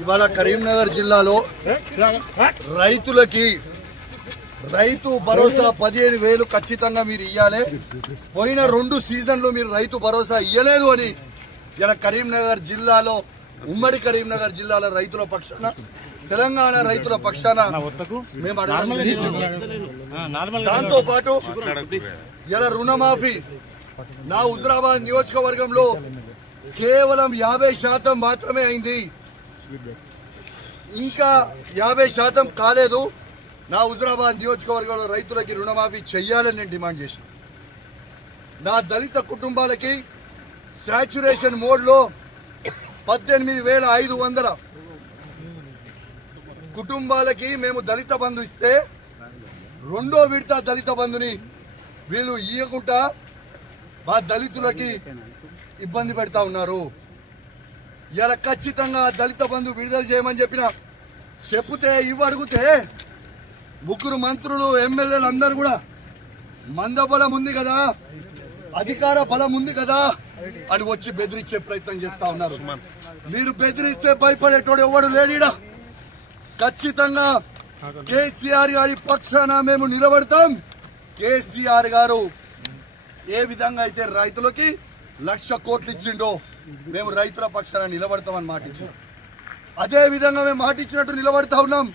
ఇవాళ కరీంనగర్ జిల్లాలో రైతులకి రైతు భరోసా 15,000 ఖచ్చితంగా మీరు ఇయ్యాలి. పోయిన 2 సీజన్లు మీరు రైతు భరోసా ఇయ్యలేదు అని ఇలా కరీంనగర్ జిల్లాలో ఉమ్మడి కరీంనగర్ జిల్లాలో రైతుల పక్షాన తెలంగాణ రైతుల పక్షాన మేము దాంతో పాటు ఇలా రుణమాఫీ నా హుజరాబాద్ నియోజకవర్గంలో కేవలం 50% మాత్రమే అయింది. ఇంకా 50% కాలేదు. నా హుజరాబాద్ నియోజకవర్గంలో రైతులకి రుణమాఫీ చెయ్యాలని నేను డిమాండ్ చేశాను. నా దళిత కుటుంబాలకి సాచ్యురేషన్ మోడ్లో 18,500 కుటుంబాలకి మేము దళిత బంధు ఇస్తే 2వ విడత దళిత బంధుని వీళ్ళు ఇయ్యకుండా మా దళితులకి ఇబ్బంది పెడతా ఉన్నారు. ఇలా ఖచ్చితంగా దళిత బంధు విడుదల చేయమని చెప్తే అడిగితే 3 మంత్రులు ఎమ్మెల్యేలు అందరూ కూడా మందబలం ఉంది కదా, అధికార బలం ఉంది కదా అని వచ్చి బెదిరించే ప్రయత్నం చేస్తా ఉన్నారు. మీరు బెదిరిస్తే భయపడేటోడు ఎవడు లేడీడా. ఖచ్చితంగా కేసీఆర్ గారి పక్షాన మేము నిలబడతాం. కేసీఆర్ గారు ఏ విధంగా అయితే రైతులకి 1,00,000 కోట్లు ఇచ్చిండో మేము రైతుల పక్షాన నిలబడతామని మాటిచ్చాం. అదే విధంగా మేము మాటిచ్చినట్టు నిలబడతా ఉన్నాం.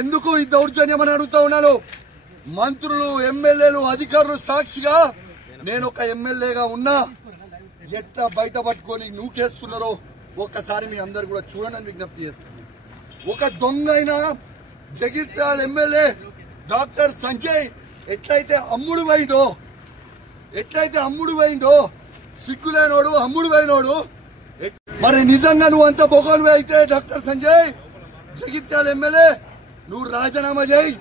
ఎందుకు ఈ దౌర్జన్యం అని అడుగుతా ఉన్నాను. మంత్రులు ఎమ్మెల్యేలు అధికారులు సాక్షిగా నేను ఒక ఎమ్మెల్యేగా ఉన్నా ఎట్లా బయట పట్టుకొని నూకేస్తున్నారో ఒక్కసారి మీ అందరు కూడా చూడండి విజ్ఞప్తి చేస్తాను. ఒక దొంగ అయిన జగిత్యాల ఎమ్మెల్యే డాక్టర్ సంజయ్ ఎట్లయితే అమ్ముడు పోయిండో సిగ్గులేనోడు అమ్ముడు పోయినోడు. మరి నిజంగా నువ్వు అంత బొగోనువే అయితే డాక్టర్ సంజయ్ జగిత్యాల ఎమ్మెల్యే నువ్వు రాజీనామా చేయి.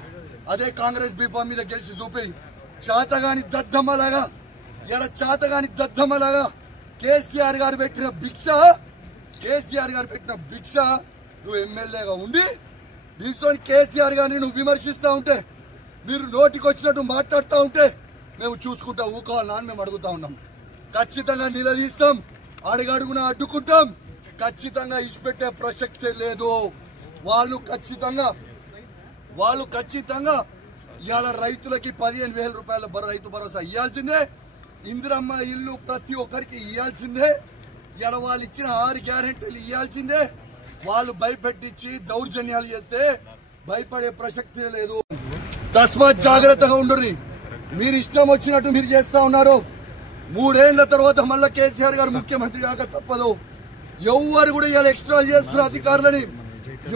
అదే కాంగ్రెస్ బీఫామ్ మీద గెలిచి చూపి చాతగాని దద్దమ్మలాగా కేసీఆర్ గారు పెట్టిన భిక్ష నువ్వు ఎమ్మెల్యేగా ఉండి దీంతో కేసీఆర్ గారిని నువ్వు విమర్శిస్తా ఉంటే, మీరు నోటికి వచ్చినట్టు మాట్లాడుతూ ఉంటే మేము చూసుకుంటా ఊకోవాలన్నా అని మేము అడుగుతా ఉన్నాం. ఖచ్చితంగా నిలదీస్తాం, అడుగడుగున అడ్డుకుంటాం. ఖచ్చితంగా ఇచ్చిపెట్టే ప్రసక్తే లేదు. వాళ్ళు ఖచ్చితంగా ఇవాళ రైతులకి 15,000 రూపాయల రైతు భరోసా ఇవ్వాల్సిందే. ఇందిరమ్మ ఇల్లు ప్రతి ఒక్కరికి ఇవ్వాల్సిందే. ఇలా వాళ్ళు ఇచ్చిన 6 గ్యారెంటీలు ఇవ్వాల్సిందే. వాళ్ళు భయపెట్టించి దౌర్జన్యాలు చేస్తే భయపడే ప్రసక్తే లేదు. తస్మాత్ జాగ్రత్తగా ఉండుర్రి. మీరు ఇష్టం వచ్చినట్టు మీరు చేస్తా ఉన్నారు. 3 ఏళ్ల తర్వాత మళ్ళా కేసీఆర్ గారు ముఖ్యమంత్రి కాక తప్పదు. ఎవరు కూడా ఇలా ఎక్స్ట్రా చేస్తున్న అధికారులని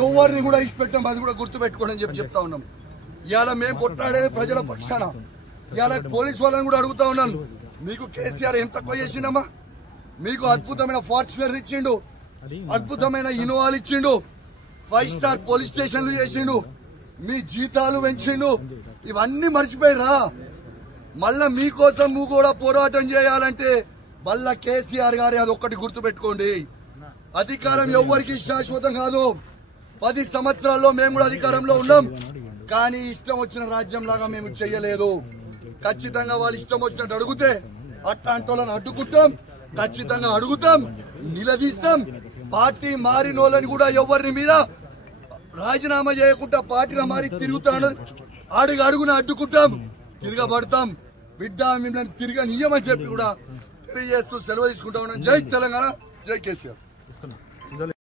ఎవరిని కూడా ఇచ్చిపెట్టాం. అది కూడా గుర్తుపెట్టుకోండి అని చెప్తా ఉన్నాం. ఇవాళ మేము కొట్లాడేది ప్రజల పక్షాన. ఇవాళ పోలీసు వాళ్ళని కూడా అడుగుతా ఉన్నాను, మీకు కేసీఆర్ ఏం తక్కువ చేసిండమ్మా? మీకు అద్భుతమైన ఫార్చునర్ ఇచ్చిండు, అద్భుతమైన ఇన్నోవాలు ఇచ్చిండు, 5 స్టార్ పోలీస్ స్టేషన్లు చేసిండు, మీ జీతాలు పెంచిండు. ఇవన్నీ మర్చిపోయిరా. మళ్ళా మీకోసం నువ్వు కూడా పోరాటం చేయాలంటే మళ్ళా కేసీఆర్ గారి అదొక్కటి గుర్తుపెట్టుకోండి. అధికారం ఎవరికి శాశ్వతం కాదు. 10 సంవత్సరాల్లో మేము కూడా అధికారంలో ఉన్నాం. కానీ ఇష్టం వచ్చిన రాజ్యం లాగా మేము చెయ్యలేదు. ఖచ్చితంగా వాళ్ళు ఇష్టం వచ్చినట్టు అడిగితే అట్లాంటి వాళ్ళని అడ్డుకుంటాం. ఖచ్చితంగా అడుగుతాం, నిలదీస్తాం. పార్టీ మారినోళ్ళని కూడా ఎవరిని మీద రాజీనామా చేయకుండా పార్టీగా మారి తిరుగుతాను అడుగున అడ్డుకుంటాం, తిరగబడతాం. బిడ్డ మిమ్మల్ని తిరగనియమని చెప్పి కూడా తెలియజేస్తూ సెలవు తీసుకుంటా ఉన్నాం. జై తెలంగాణ, జై కేసీఆర్.